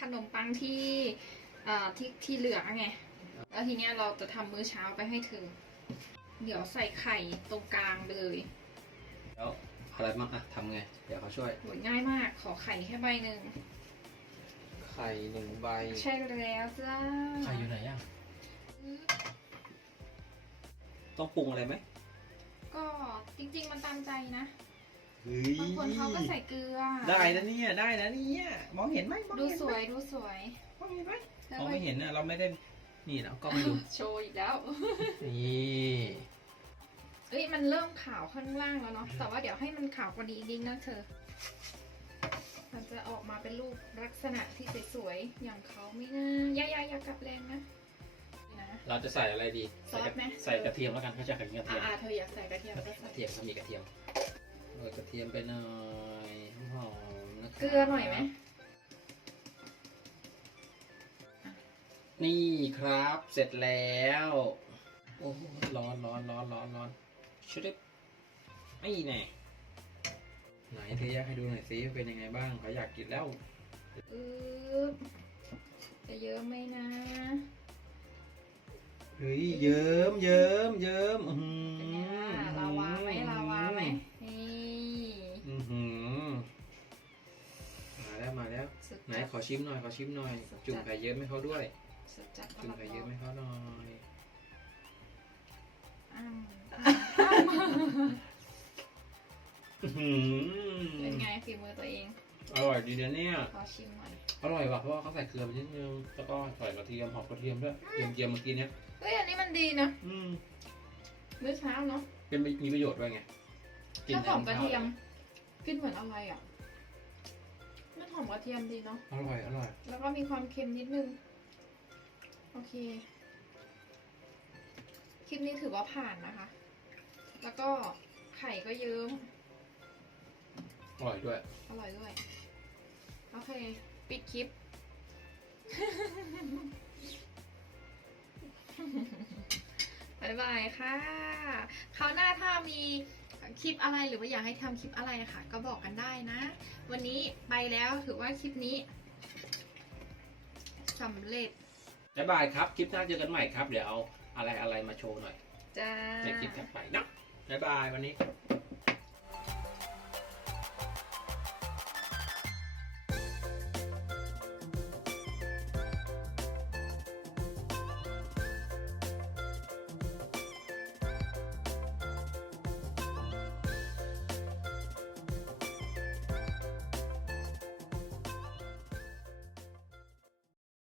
ขนมปังที่อ่าที่ที่เหลือไง แล้วทีเนี้ยเราจะทำมื้อเช้าไปให้เธอ เดี๋ยวใส่ไข่ตรงกลางไปเลย แล้วอะไรบ้างอะทำไง เดี๋ยวเขาช่วยโหยง่ายมาก ขอไข่แค่ใบหนึ่ง ไข่หนึ่งใบ ใช่แล้วจ้า ไข่อยู่ไหนอะต้องปรุงอะไรไหม ก็จริง ๆ มันตามใจนะเฮ้ย บางคนเขาก็ใส่เกลือ ได้นะเนี่ยได้นะเนี่ยมองเห็นไหมมองดูเห็นสไหมวยดูสวยมองเห็นไหมแล้วมองไม่เห็นนะเราไม่ได้นี่นะกล้องไม่ดูโชว์อีกแล้ว นี่เอ้ยมันเริ่มขาวข้างล่างแล้วเนาะแต่ว่าเดี๋ยวให้มันขาวกว่านี้อีกนิดนะเธอ มันจะออกมาเป็นรูปลักษณะที่สวยๆอย่างเขาไม่น่าอย่าอย่าอย่ากลับแรงนะนะ เราจะใส่อะไรดี ซอสไหม ใส่กระเทียมแล้วกันเขาจะกระเทียมกระอ่าเทียมเธออยากใส่กระเทียมก็กใส่ระเทียมเขามีกระเทียม โรยกระเทียมไปหน่อยหอมๆนะครับเกลือหน่อยไหมนี่ครับเสร็จแล้ว โอ้โหร้อนร้อนร้อนร้อนร้อนชุดไม่แน่ไหนเธออยากให้ดูหน่อยสิว่าเป็นยังไงบ้างเขาอยากกินแล้วอึ๊บจะเยอะไหมนะ เฮ้ยเยิ้มเยิ้มเยิ้มอื้ ไหนจัดขอชิมหน่อยขอชิมหน่อยสุดจัดจุ่มไข่เยิ้มให้เขาด้วยสุดจัดจุ่มไข่เยิ้มให้เขาหน่อยอ้ำอ้ำอ้ำอื้อหือเป็นไงฝีมือตัวเองอร่อยดีนะเนี่ย ขอชิมหน่อยอร่อยว่ะเพราะว่าเขาใส่เกลือไปนิดนึงแล้วก็ใส่กระเทียมหอมกระเทียมด้วยเทียมเจียมเมื่อกี้เนี้ยเฮ้ยอันนี้มันดีนะอืมมื้อเช้าเนาะเป็นมีประโยชน์ด้วยไงถ้าหอมกระเทียมได้กินเหมือนอะไรอะมันหอม กระเทียมดีเนาะ อร่อย อร่อย แล้วก็มีความเค็มนิดนึง โอเค คลิปนี้ถือว่าผ่านนะคะ แล้วก็ไข่ก็เยิ้ม อร่อยด้วย อร่อยด้วย โอเค ปิดคลิป บายบายค่ะ คราวหน้าถ้ามี คลิปอะไรหรือว่าอยากให้ทำคลิปอะไรค่ะ ก็บอกกันได้นะ วันนี้ไปแล้วถือว่าคลิปนี้สำเร็จบ๊ายบายครับ คลิปหน้าเจอกันใหม่ครับ เดี๋ยวเอาอะไรอะไรมาโชว์หน่อยจ้าในคลิปถัดไปเนาะบ๊ายบายวันนี้